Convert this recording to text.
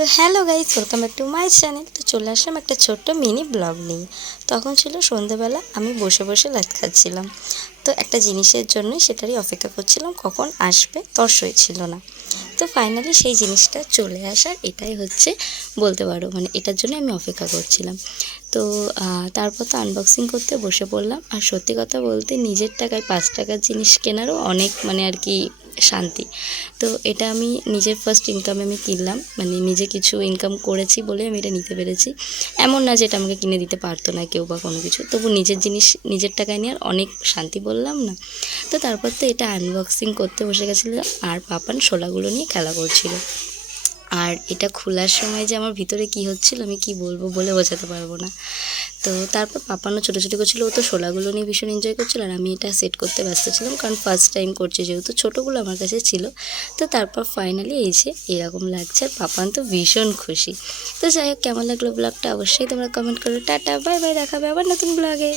তো hello guys, welcome back to my channel. তো চলে আসলাম একটা ছোট্ট মিনি ব্লগ নিয়ে। তখন ছিল সন্ধ্যেবেলা, আমি বসে বসে লাত খাচ্ছিলাম। তো একটা জিনিসের জন্যই সেটারই অপেক্ষা করছিলাম কখন আসবে, তর সইছিল না। তো ফাইনালি সেই জিনিসটা চলে আসার এটাই হচ্ছে বলতে পারো, মানে এটার জন্য আমি অপেক্ষা করছিলাম। তো তারপর তো আনবক্সিং করতে বসে পড়লাম। আর সত্যি কথা বলতে নিজের টাকায় 5 টাকার জিনিস কেনারও অনেক মানে আর কি শান্তি। তো এটা আমি নিজের ফার্স্ট ইনকামে আমি কিনলাম, মানে নিজে কিছু ইনকাম করেছি বলে আমি এটা নিতে পেরেছি। এমন না যে এটা আমাকে কিনে দিতে পারতো না কেউ বা কোনো কিছু, তবু নিজের জিনিস নিজের টাকায় নেওয়ার অনেক শান্তি, বললাম না। তো তারপর তো এটা আনবক্সিং করতে বসে গেছিলো, আর পাপান শোলাগুলো নিয়ে খেলা করছিল। আর এটা খোলার সময় যে আমার ভিতরে কি হচ্ছিল আমি কি বলবো, বলে বোঝাতে পারবো না। তো তারপর পাপানও ছোটাছুটি করছিলো, ও তো শোলাগুলো নিয়ে ভীষণ এনজয় করছিলো, আর আমি এটা সেট করতে ব্যস্ত ছিলাম, কারণ ফার্স্ট টাইম করছি যেহেতু, ছোটোগুলো আমার কাছে ছিল। তো তারপর ফাইনালি এই যে এরকম লাগছে, আর পাপান তো ভীষণ খুশি। তো যাই হোক, কেমন লাগলো ব্লগটা অবশ্যই তোমরা কমেন্ট করো। টাটা, বাই বাই, দেখাবে আবার নতুন ব্লগে।